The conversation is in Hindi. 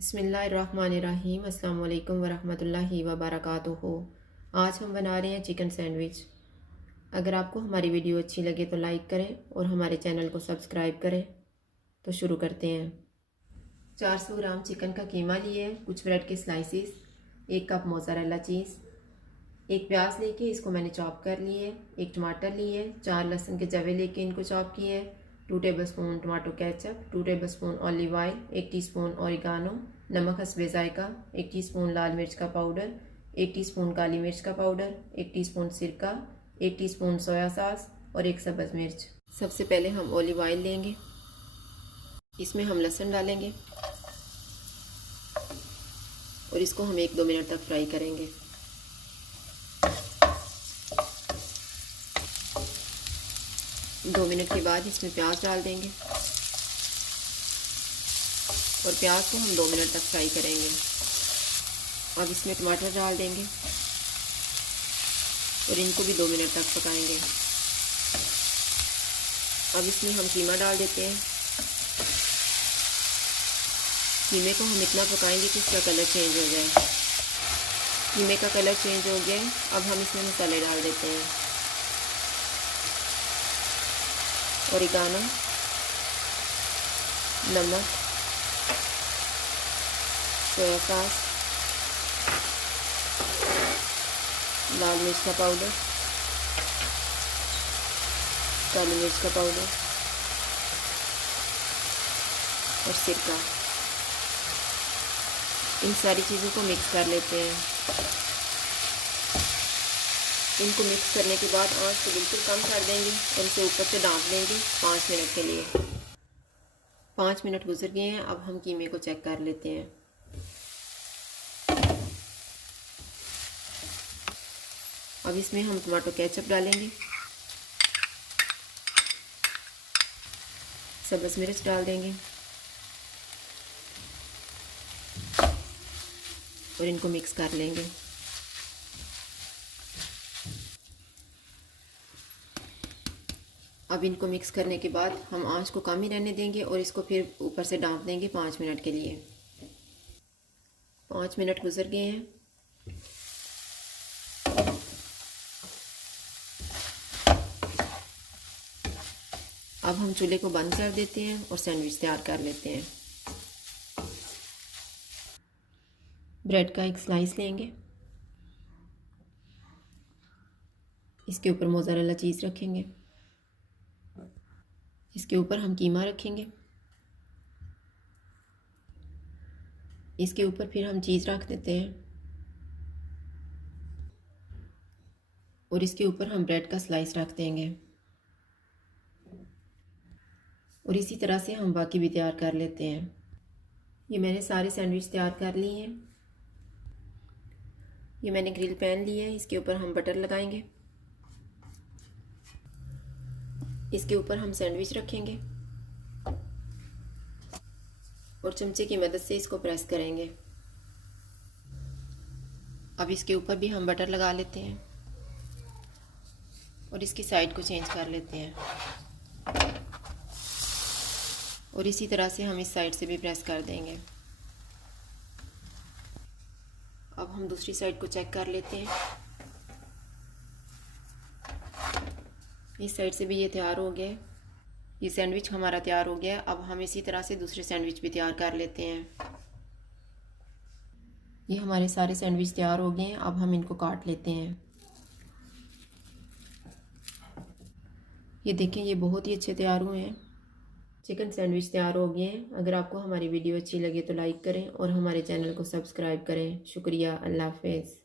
बिस्मिल्लाहिर्रहमानिर्रहीम अस्सलाम वालेकुम वरहमतुल्लाहि वबरकातुहू। आज हम बना रहे हैं चिकन सैंडविच। अगर आपको हमारी वीडियो अच्छी लगे तो लाइक करें और हमारे चैनल को सब्सक्राइब करें। तो शुरू करते हैं। 400 ग्राम चिकन का कीमा लिए, कुछ ब्रेड के स्लाइसिस, 1 कप मोज़रेला चीज़, 1 प्याज लेके इसको मैंने चॉप कर लिए, 1 टमाटर लिए, 4 लहसुन के जवे लेके इनको चॉप किए, 2 tablespoon tomato ketchup, 2 tablespoon olive oil, 1 teaspoon oregano, नमक हस्बे जायका, 1 टीस्पून लाल मिर्च का पाउडर, 1 टीस्पून काली मिर्च का पाउडर, 1 टीस्पून सिरका, 1 टीस्पून सोया सॉस और 1 सब्ज़ मिर्च। सबसे पहले हम ऑलिव ऑयल लेंगे, इसमें हम लहसुन डालेंगे और इसको हम 1-2 मिनट तक फ्राई करेंगे। दो मिनट के बाद इसमें प्याज डाल देंगे और प्याज को हम 2 मिनट तक फ्राई करेंगे। अब इसमें टमाटर डाल देंगे और इनको भी 2 मिनट तक पकाएंगे। अब इसमें हम कीमा डाल देते हैं। कीमे को हम इतना पकाएंगे कि इसका कलर चेंज हो जाए। कीमे का कलर चेंज हो गया। अब हम इसमें मसाले डाल देते हैं। ओरिगानो, नमक, सोया सॉस, लाल मिर्च का पाउडर, काली मिर्च का पाउडर और सिरका। इन सारी चीज़ों को मिक्स कर लेते हैं। इनको मिक्स करने के बाद आंच को बिल्कुल कम कर देंगे और इसे ऊपर से ढाँप देंगे 5 मिनट के लिए। 5 मिनट गुजर गए हैं। अब हम कीमे को चेक कर लेते हैं। अब इसमें हम टमाटो केचप डालेंगे, सब्ज़ मिर्च डाल देंगे और इनको मिक्स कर लेंगे। अब इनको मिक्स करने के बाद हम आंच को कम ही रहने देंगे और इसको फिर ऊपर से ढाँप देंगे 5 मिनट के लिए। 5 मिनट गुजर गए हैं। अब हम चूल्हे को बंद कर देते हैं और सैंडविच तैयार कर लेते हैं। ब्रेड का एक स्लाइस लेंगे, इसके ऊपर मोज़रेला चीज़ रखेंगे, इसके ऊपर हम कीमा रखेंगे, इसके ऊपर फिर हम चीज़ रख देते हैं और इसके ऊपर हम ब्रेड का स्लाइस रख देंगे और इसी तरह से हम बाकी भी तैयार कर लेते हैं। ये मैंने सारे सैंडविच तैयार कर लिए हैं। ये मैंने ग्रिल पैन लिया है, इसके ऊपर हम बटर लगाएंगे, इसके ऊपर हम सैंडविच रखेंगे और चमचे की मदद से इसको प्रेस करेंगे। अब इसके ऊपर भी हम बटर लगा लेते हैं और इसकी साइड को चेंज कर लेते हैं और इसी तरह से हम इस साइड से भी प्रेस कर देंगे। अब हम दूसरी साइड को चेक कर लेते हैं। इस साइड से भी ये तैयार हो गया है। ये सैंडविच हमारा तैयार हो गया है। अब हम इसी तरह से दूसरे सैंडविच भी तैयार कर लेते हैं। ये हमारे सारे सैंडविच तैयार हो गए हैं। अब हम इनको काट लेते हैं। ये देखें, ये बहुत ही अच्छे तैयार हुए हैं। चिकन सैंडविच तैयार हो गए हैं। अगर आपको हमारी वीडियो अच्छी लगे तो लाइक करें और हमारे चैनल को सब्सक्राइब करें। शुक्रिया। अल्लाह हाफ़िज़।